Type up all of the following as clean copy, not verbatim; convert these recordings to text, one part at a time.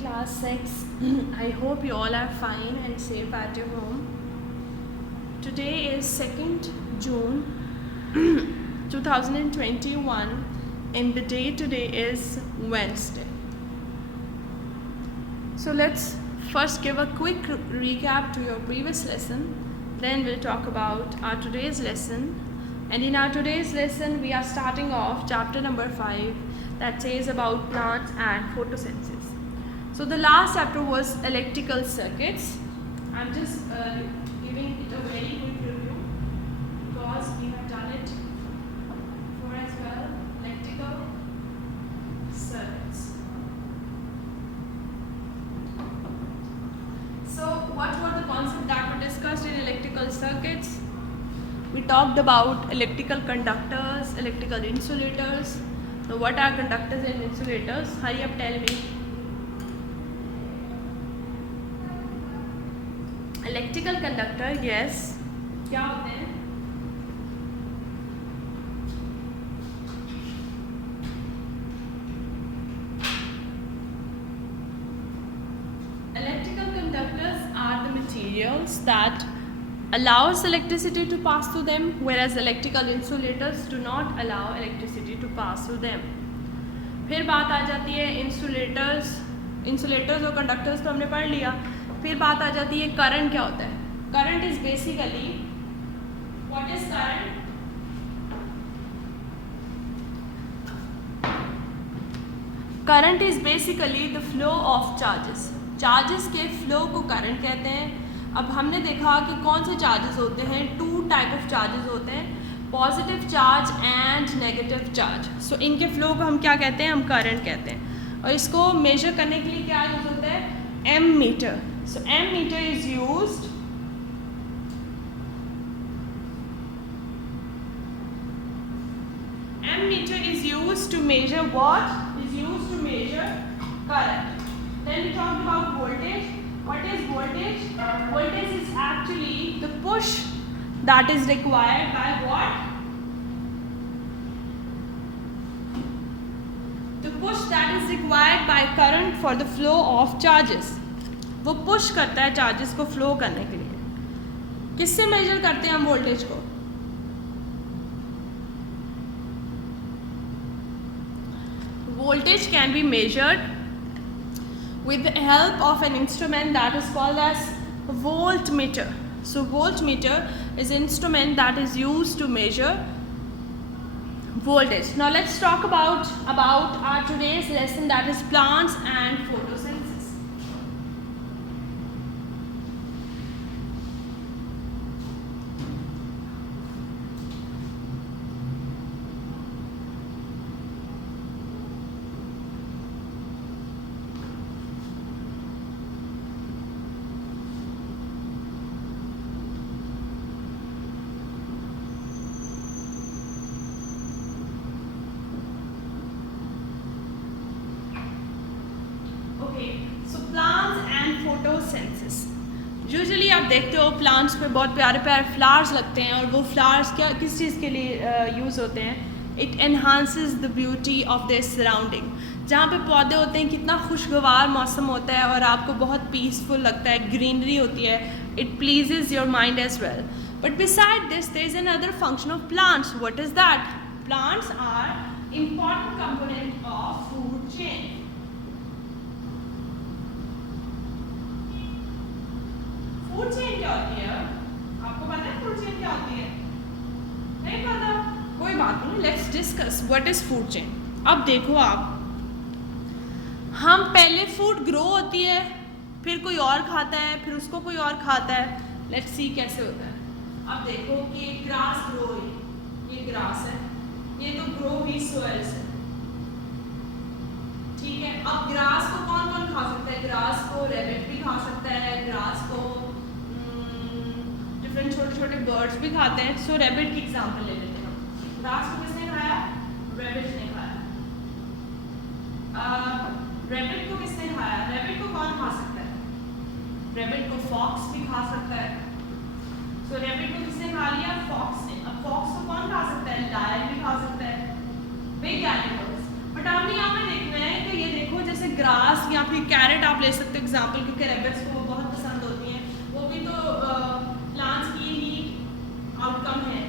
class 6. I hope you all are fine and safe at your home. Today is 2nd June 2021 and the day today is Wednesday. So let's first give a quick recap to your previous lesson. Then we'll talk about our today's lesson. And in our today's lesson, we are starting off chapter number 5 that says about plants and photosynthesis. So the last chapter was electrical circuits. I'm just giving it a very quick review because we have done it before as well. Electrical circuits. So what were the concepts that were discussed in electrical circuits? We talked about electrical conductors, electrical insulators. So what are conductors and insulators? Hurry up, tell me. Electrical conductor, yes. क्या होते हैं? Electrical conductors are the materials that allows electricity to pass through them, whereas electrical insulators do not allow electricity to pass through them. फिर बात आ जाती है insulators और conductors तो हमने पढ़ लिया. फिर बात आ जाती है करंट क्या होता है. Current is basically what is current. Current is basically the flow of charges के फ्लो को करंट कहते हैं. अब हमने देखा कि कौन से चार्जेस होते हैं. 2 टाइप ऑफ चार्जेस होते हैं, positive charge and negative charge. So इनके फ्लो को हम क्या कहते हैं, हम करंट कहते हैं. और इसको मेजर करने के लिए क्या यूज होता है, M meter. So M meter is used to measure what? Is used to measure current. Then we talked about voltage. What is voltage? Voltage is actually the push that is required by what? The push that is required by current for the flow of charges. वो push करता है charges को flow करने के लिए. किससे measure करते हैं हम voltage को? Voltage can be measured with the help of an instrument that is called as voltmeter. So voltmeter is an instrument that is used to measure voltage. Now let's talk about our today's lesson, that is plants and photosynthesis. Photosynthesis. Usually आप देखते हो plants पे बहुत प्यारे प्यारे flowers लगते हैं, और वो फ्लावर्स क्या किस चीज़ के लिए यूज़ होते हैं. It enhances the beauty of their surrounding. जहाँ पे पौधे होते हैं कितना खुशगवार मौसम होता है और आपको बहुत पीसफुल लगता है, ग्रीनरी होती है. It pleases your mind as well. But beside this there is another function of plants. What is that? Plants are important component of food chain. Food chain क्या होती है? आपको पता है फूड चेन क्या होती है? नहीं पता? कोई बात नहीं, let's discuss what is food chain. अब देखो आप, हम पहले फूड ग्रो होती है, फिर कोई और खाता है, फिर उसको कोई और खाता है. लेट्स सी कैसे होता है. अब देखो कि ग्रास ग्रो हुई, ये ग्रास है, ये तो ग्रो हुई सोइल से. ठीक है. अब ग्रास को कौन कौन खा सकता है? ग्रास को रैबिट भी खा सकता है, ग्रास को डिफरेंट छोटे छोटे बर्ड्स भी खाते हैं. सो रैबिट की एग्जांपल ले लेते हैं. ग्रास को किसने खाया? रैबिट ने खाया. रैबिट को किसने खाया? रैबिट को कौन खा सकता है? रैबिट को फॉक्स भी खा सकता है. सो रैबिट को किसने खा लिया? फॉक्स ने. अब फॉक्स को कौन खा सकता है? लायन भी खा सकता है. Big animals. बट आपने यहाँ पे देखना है कि ये देखो जैसे ग्रास या फिर कैरेट आप ले सकते हो एग्जाम्पल, क्योंकि रैबिट्स को वो बहुत पसंद होती हैं, वो भी तो प्लांट्स की ही आउटकम है।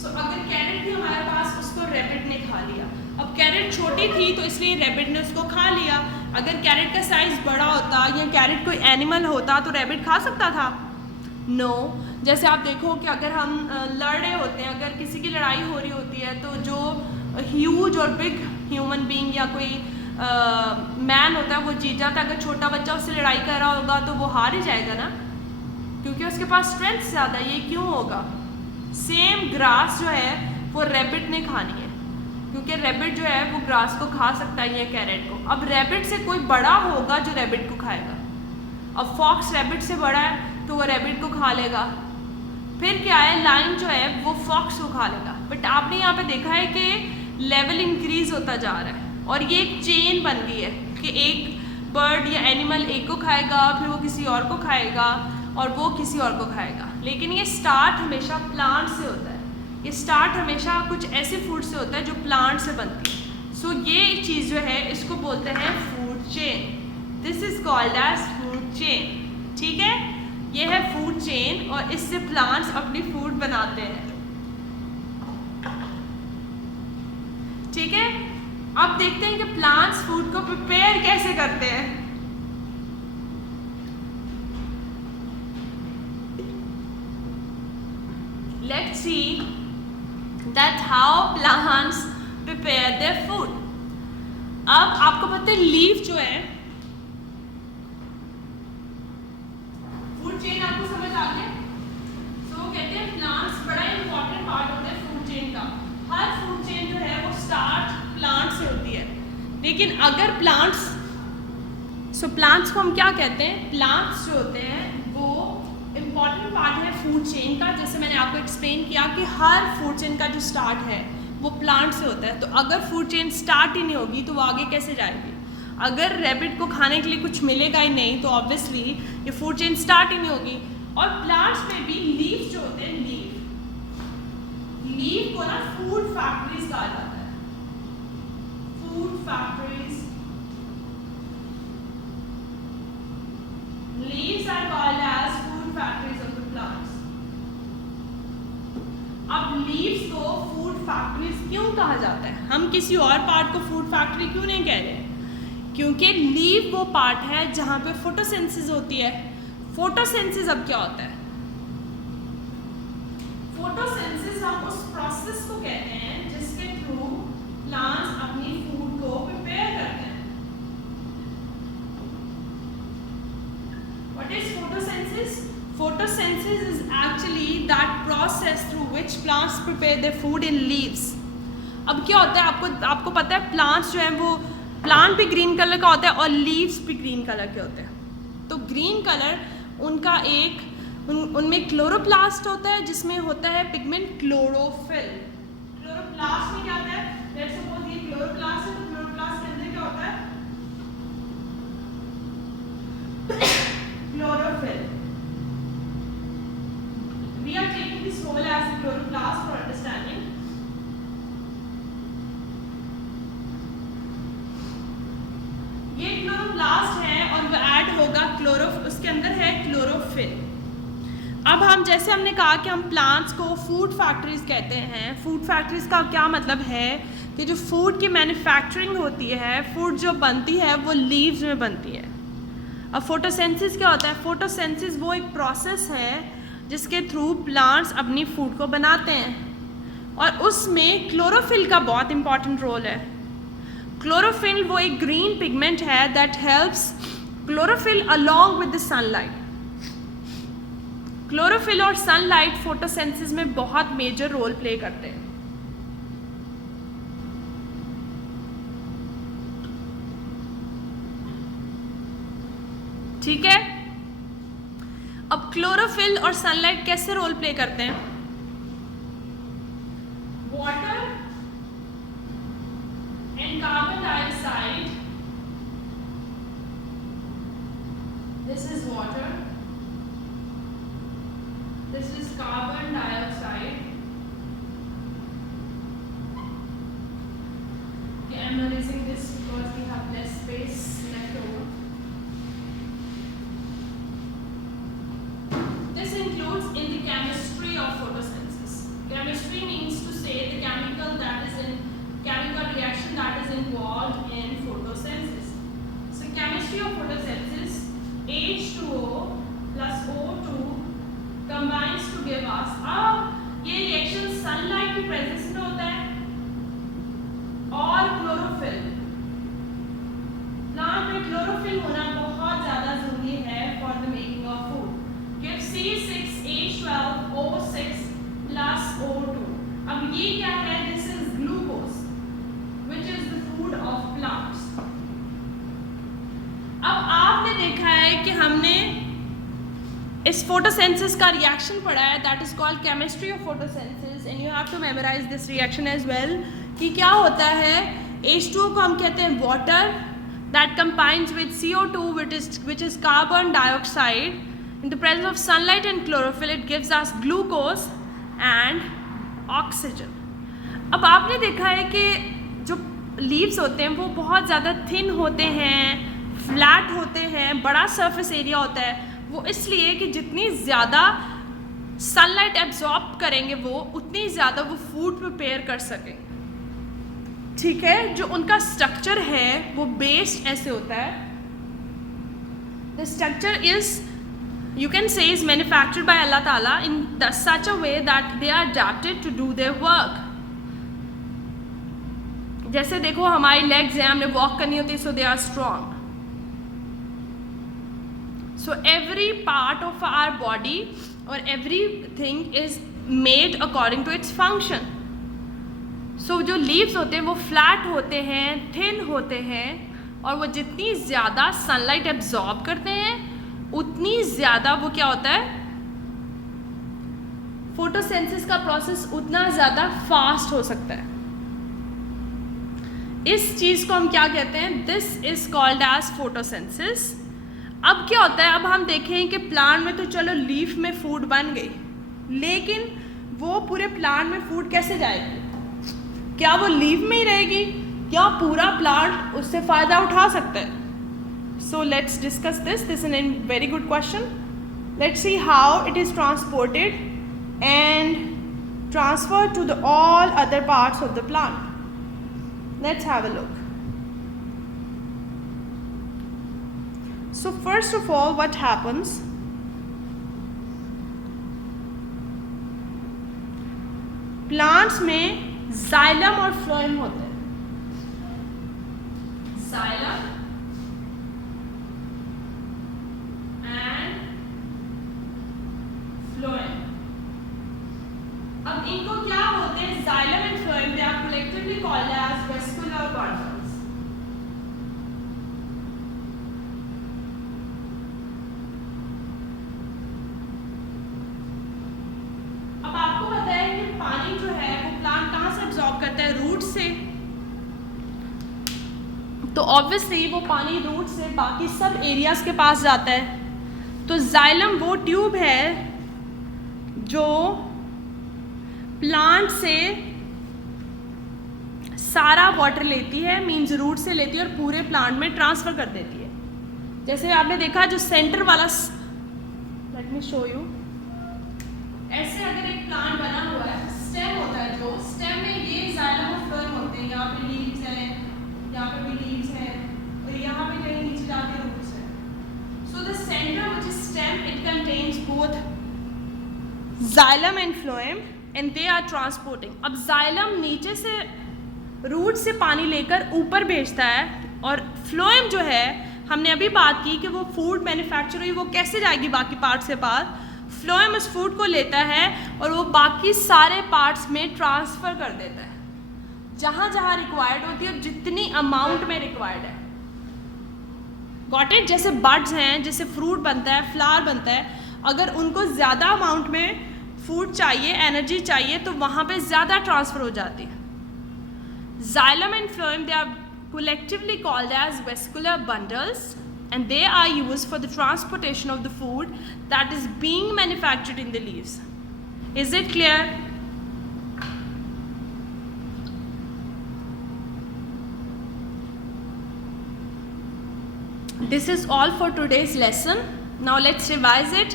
सो अगर कैरेट थी हमारे पास, उसको रैबिट ने खा लिया। अब कैरेट छोटी थी तो इसलिए रैबिट ने उसको खा लिया। अगर कैरेट का साइज बड़ा होता या कैरेट कोई एनिमल होता तो रैबिट खा सकता था? नो। जैसे आप देखो कि अगर हम लड़ रहे होते हैं, अगर किसी की लड़ाई हो रही होती है, तो जो ह्यूज और बिग ह्यूमन बीइंग या कोई मैन होता है वो जीत जाता है। अगर छोटा बच्चा उससे लड़ाई कर रहा होगा तो वो हार ही जाएगा ना, क्योंकि उसके पास स्ट्रेंथ ज़्यादा। ये क्यों होगा? सेम ग्रास जो है वो रैबिट ने खानी है, क्योंकि रैबिट जो है वो ग्रास को खा सकता है, ये कैरेट को। अब रैबिट से कोई बड़ा होगा जो रैबिट को खाएगा। अब फॉक्स रैबिट से बड़ा है तो वो रैबिट को खा लेगा। फिर क्या है, लायन जो है वो फॉक्स को खा लेगा। बट आपने यहाँ पे देखा है कि लेवल इंक्रीज होता जा रहा है और ये एक चेन बन गई है कि एक बर्ड या एनिमल एक को खाएगा, फिर वो किसी और को खाएगा और वो किसी और को खाएगा। लेकिन ये स्टार्ट हमेशा प्लांट से होता है। ये स्टार्ट हमेशा कुछ ऐसे फूड से होता है जो प्लांट से बनती है। सो ये चीज़ जो है इसको बोलते हैं food chain. This is called as food chain. ठीक है, ये है फूड चेन और इससे प्लांट्स अपनी फूड बनाते हैं। ठीक है, अब देखते हैं कि प्लांट्स फूड को प्रिपेयर कैसे करते हैं। Let's see that how plants prepare their food. अब आपको पता है लीफ जो है, फूड चेन आपको समझ आ गया? सो कहते हैं प्लांट्स बड़ा इंपॉर्टेंट पार्ट होता है फूड चेन का। हर फूड चेन जो है वो स्टार्ट प्लांट से होती है। लेकिन अगर प्लांट्स प्लांट्स को हम क्या कहते हैं? प्लांट्स जो होते हैं वो इम्पॉर्टेंट पार्ट है फूड चेन का। जैसे मैंने आपको एक्सप्लेन किया कि हर फूड चेन का जो स्टार्ट है वो प्लांट से होता है। तो अगर फूड चेन स्टार्ट ही नहीं होगी तो वो आगे कैसे जाएगी? अगर रैबिट को खाने के लिए कुछ मिलेगा ही नहीं तो ऑब्वियसली ये फूड चेन स्टार्ट ही नहीं होगी। और प्लांट्स में भी लीफ जो होते हैं, लीफ को ना फूड फैक्ट्रीज कहा जाता है। Food factories, leaves are called as food factories of the plants. अब लीव्स को फूड फैक्ट्रीज क्यों कहा जाता है? हम किसी और पार्ट को फूड फैक्ट्री क्यों नहीं कह रहे? क्योंकि लीव वो पार्ट है जहां पे फोटोसिंथेसिस होती है। फोटोसिंथेसिस अब क्या होता है? फोटोसिंथेसिस हम उस प्रोसेस को कहते हैं जिसके थ्रू प्लांट्स अपनी फूड को प्रिपेयर करते हैं। What is photosynthesis? Photosynthesis is actually that process through which plants prepare their food in leaves. अब क्या होता है, आपको पता है प्लांट्स जो है वो प्लांट भी ग्रीन कलर का होता है और लीव्स भी ग्रीन कलर के होते हैं। तो ग्रीन कलर उनका उनमें क्लोरोप्लास्ट होता है जिसमें होता है पिगमेंट क्लोरोफिल। क्लोरोप्लास्ट में क्या होता है? लेट्स सपोज ये क्लोरोप्लास्ट है, तो क्लोरोप्लास्ट के अंदर क्या होता है? Chlorophyll. We are taking this whole as a chloroplast for understanding. ये क्लोरोप्लास्ट है और वो ऐड होगा उसके अंदर है क्लोरोफिल। अब हम जैसे हमने कहा कि हम प्लांट्स को फूड फैक्ट्रीज कहते हैं। फूड फैक्ट्रीज का क्या मतलब है कि जो फूड की मैन्युफैक्चरिंग होती है, फूड जो बनती है वो लीव्स में बनती है। अब फोटोसिंथेसिस क्या होता है? फोटोसिंथेसिस वो एक प्रोसेस है जिसके थ्रू प्लांट्स अपनी फूड को बनाते हैं और उसमें क्लोरोफिल का बहुत इंपॉर्टेंट रोल है। क्लोरोफिल वो एक ग्रीन पिगमेंट है that helps chlorophyll along with the sunlight. Chlorophyll और सनलाइट फोटोसिंथेसिस में बहुत मेजर रोल प्ले करते हैं। ठीक है, अब क्लोरोफिल और सनलाइट कैसे रोल प्ले करते हैं? Water and carbon dioxide, this is water, this is carbon dioxide am erasing this because we have less space left over. This includes in the chemistry of photosynthesis. Chemistry means to say the chemical reaction that is involved in photosynthesis. So chemistry of photosynthesis, H2O plus O2 combines to give us, अब ये reaction sunlight की presence में होता है और chlorophyll. Plant में chlorophyll होना बहुत ज़्यादा जरूरी है for the making of food. Give C6H12O6 plus O2। अब ये क्या है? This is glucose which is the food of plants. अब आपने देखा है कि हमने इस फोटोसिंथेसिस का रिएक्शन पढ़ा है, that is called chemistry of photosynthesis, and you have to memorize this reaction as well. कि क्या होता है? H2O को हम कहते हैं water, that combines with CO2 which is carbon dioxide. In the presence of sunlight and chlorophyll it gives us glucose and oxygen. अब आपने देखा है कि जो लीव्स होते हैं वो बहुत ज़्यादा थिन होते हैं, फ्लैट होते हैं, बड़ा सरफेस एरिया होता है। वो इसलिए कि जितनी ज़्यादा सनलाइट एब्जॉर्ब करेंगे वो उतनी ज़्यादा वो फूड प्रिपेयर कर सकेंगे। ठीक है, जो उनका स्ट्रक्चर है वो बेस्ड ऐसे होता है। The structure is, you can say, is manufactured by Allah Ta'ala in such a way that they are adapted to do their work. जैसे देखो हमारी लेग्स हैं, हमने वॉक करनी होती है, so they are strong. So every part of our body or everything is made according to its function. So जो leaves होते हैं वो flat होते हैं, thin होते हैं, और वो जितनी ज़्यादा sunlight absorb करते हैं उतनी ज़्यादा वो क्या होता है, फोटोसिंथेसिस का प्रोसेस उतना ज़्यादा फास्ट हो सकता है। इस चीज़ को हम क्या कहते हैं? This is called as photosynthesis. अब क्या होता है, अब हम देखें कि प्लांट में तो चलो लीफ में फूड बन गई, लेकिन वो पूरे प्लांट में फूड कैसे जाएगी? क्या वो लीफ में ही रहेगी? क्या पूरा प्लांट उससे फ़ायदा उठा सकता है? So let's discuss this. This is a very good question. Let's see how it is transported and transferred to the all other parts of the plant. Let's have a look. So first of all, what happens? Plants में xylem और phloem होते हैं। Xylem phloem. अब इनको क्या बोलते हैं? xylem and phloem, they are collectively called as vascular bundles. अब आपको पता है कि पानी जो है वो प्लांट कहाँ से एब्जॉर्ब करता है? रूट से। तो ऑब्वियसली वो पानी रूट से बाकी सब एरियाज के पास जाता है। तो xylem वो ट्यूब है जो प्लांट से सारा वाटर लेती है, मीन्स रूट से लेती है और पूरे प्लांट में ट्रांसफर कर देती है। जैसे आपने देखा जो सेंटर वाला, लेट मी शो यू, ऐसे अगर एक प्लांट बना हुआ है, स्टेम होता है, जो स्टेम में ये xylem और phloem होते हैं। यहाँ पे लीव्स है, यहाँ पे भी लीव्स है, और यहाँ पे कहीं नीचे जाके रूट्स है। So the centre which is stem, it contains both xylem and phloem and they are transporting. अब xylem नीचे से रूट से पानी लेकर ऊपर भेजता है, और phloem जो है, हमने अभी बात की कि वो फूड मैन्युफैक्चर हुई, वो कैसे जाएगी बाकी पार्ट्स के पास? phloem उस फूड को लेता है और वो बाकी सारे पार्ट्स में ट्रांसफ़र कर देता है, जहाँ जहाँ रिक्वायर्ड होती है, जितनी अमाउंट में रिक्वायर्ड है। Got it? जैसे बड्स हैं, जैसे फ्रूट बनता है, फ्लावर बनता है, अगर उनको ज़्यादा अमाउंट में फूड चाहिए, एनर्जी चाहिए, तो वहाँ पे ज़्यादा ट्रांसफ़र हो जाती है। xylem and phloem, they are collectively called as vascular bundles, and they are used for the transportation of the food that is being manufactured in the leaves. Is it clear? This is all for today's lesson. Now let's revise it.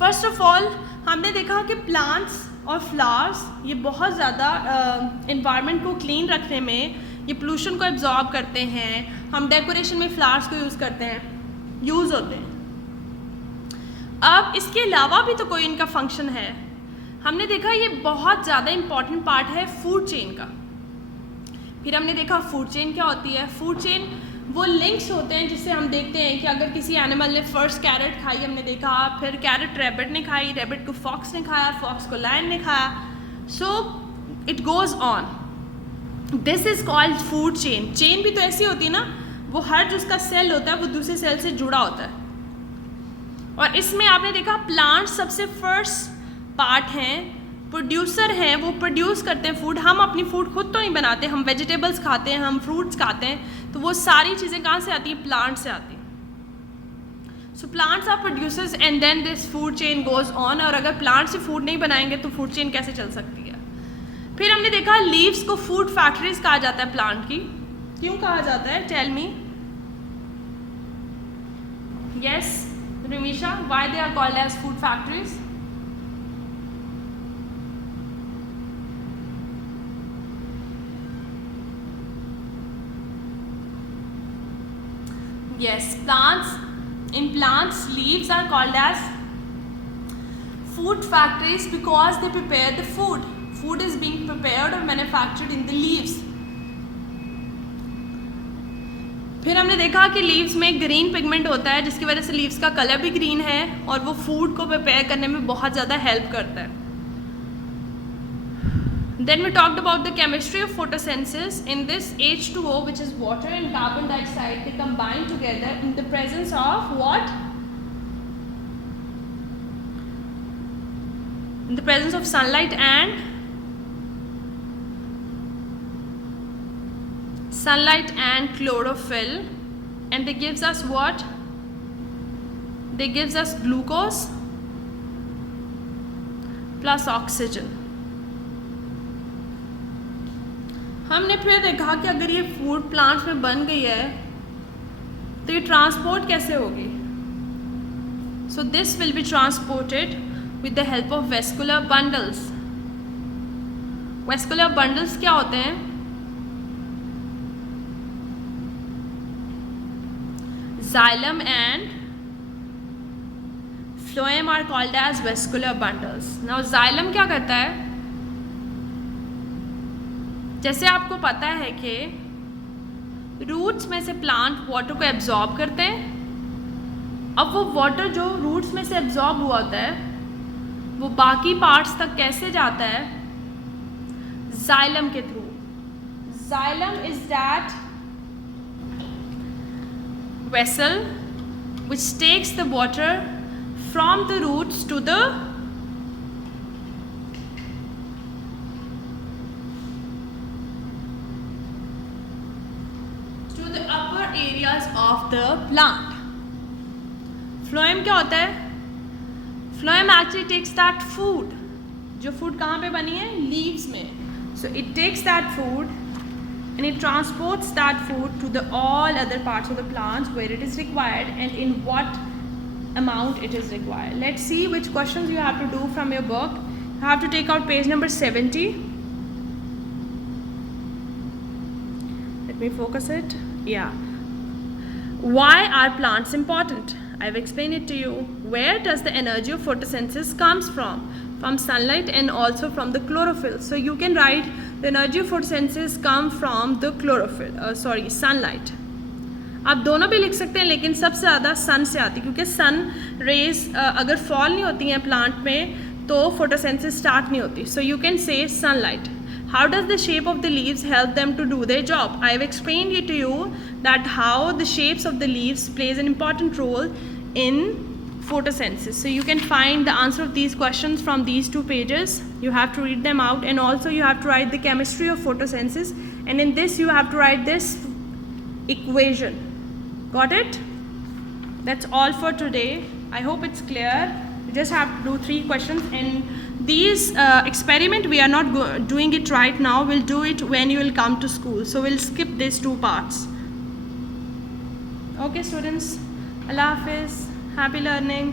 First of all, हमने देखा कि plants और flowers ये बहुत ज़्यादा environment को clean रखने में, ये pollution को absorb करते हैं. हम decoration में flowers को use करते हैं, use होते हैं. अब इसके अलावा भी तो कोई इनका function है. हमने देखा ये बहुत ज़्यादा important part है food chain का. फिर हमने देखा फूड चेन क्या होती है. फूड चेन वो लिंक्स होते हैं जिससे हम देखते हैं कि अगर किसी एनिमल ने फर्स्ट कैरेट खाई, हमने देखा, फिर कैरेट रैबिट ने खाई, रैबिट को फॉक्स ने खाया, फॉक्स को लायन ने खाया, so it goes on. This is called food chain. Chain भी तो ऐसी होती है ना, वो हर जो उसका सेल होता है वो दूसरे सेल से जुड़ा होता है. और इसमें आपने देखा प्लांट सबसे फर्स्ट पार्ट हैं, प्रोड्यूसर हैं, वो प्रोड्यूस करते हैं फूड. हम अपनी फूड खुद तो नहीं बनाते, हम वेजिटेबल्स खाते हैं, हम फ्रूट्स खाते हैं, तो वो सारी चीज़ें कहाँ से आती हैं? प्लांट से आती हैं. So plants are producers and then this food chain goes on. और अगर प्लांट से फूड नहीं बनाएंगे तो फूड चेन कैसे चल सकती है? फिर हमने देखा लीव्स को फूड फैक्ट्रीज कहा जाता है प्लांट की. क्यों कहा जाता है? Tell me. Yes Rimisha, why they are called as food factories? Yes, in plants, leaves are called as food factories because they prepare the food. Food is being prepared or manufactured in the leaves. फिर हमने देखा कि leaves में green pigment होता है जिसकी वजह से लीव्स का कलर भी ग्रीन है और वो फूड को प्रिपेयर करने में बहुत ज़्यादा हेल्प करता है. Then we talked about the chemistry of photosynthesis. In this, H2O, which is water, and carbon dioxide, they combine together in the presence of what? In the presence of sunlight and chlorophyll, and they gives us what? They gives us glucose plus oxygen. हमने फिर देखा कि अगर ये food plants में बन गई है तो ये ट्रांसपोर्ट कैसे होगी? So this will be transported with the help of vascular bundles. Vascular bundles क्या होते हैं? Xylem and phloem are called as vascular bundles. Now xylem क्या करता है? जैसे आपको पता है कि रूट्स में से प्लांट वाटर को एब्जॉर्ब करते हैं. अब वो वाटर जो रूट्स में से एब्जॉर्ब हुआ होता है वो बाकी पार्ट्स तक कैसे जाता है? जाइलम के through. Xylem is that vessel which takes the water from the roots to the areas of the plant. Phloem क्या होता है? Phloem actually takes that food. जो food कहाँ पे बनी है? Leaves में. So it takes that food and it transports that food to the all other parts of the plants where it is required and in what amount it is required. Let's see which questions you have to do from your book. You have to take out page number 70. Let me focus it. Yeah. Why are plants important? I've explained it to you. Where does the energy of photosynthesis comes from? From sunlight and also from the chlorophyll. So you can write the energy of photosynthesis come from the sunlight. आप दोनों भी लिख सकते हैं लेकिन सबसे ज़्यादा सन से आती है क्योंकि सन रेज अगर फॉल नहीं होती हैं प्लांट में तो फोटोसिंथेसिस स्टार्ट नहीं होती. So you can say sunlight. How does the shape of the leaves help them to do their job? I have explained it to you that how the shapes of the leaves plays an important role in photosynthesis. So you can find the answer of these questions from these two pages. You have to read them out and also you have to write the chemistry of photosynthesis and in this you have to write this equation. Got it? That's all for today. I hope it's clear. You just have to do 3 questions and these experiment we are not doing it right now. We'll do it when you will come to school. So we'll skip these 2 parts. Okay students, अल्लाह हाफिज़, happy learning.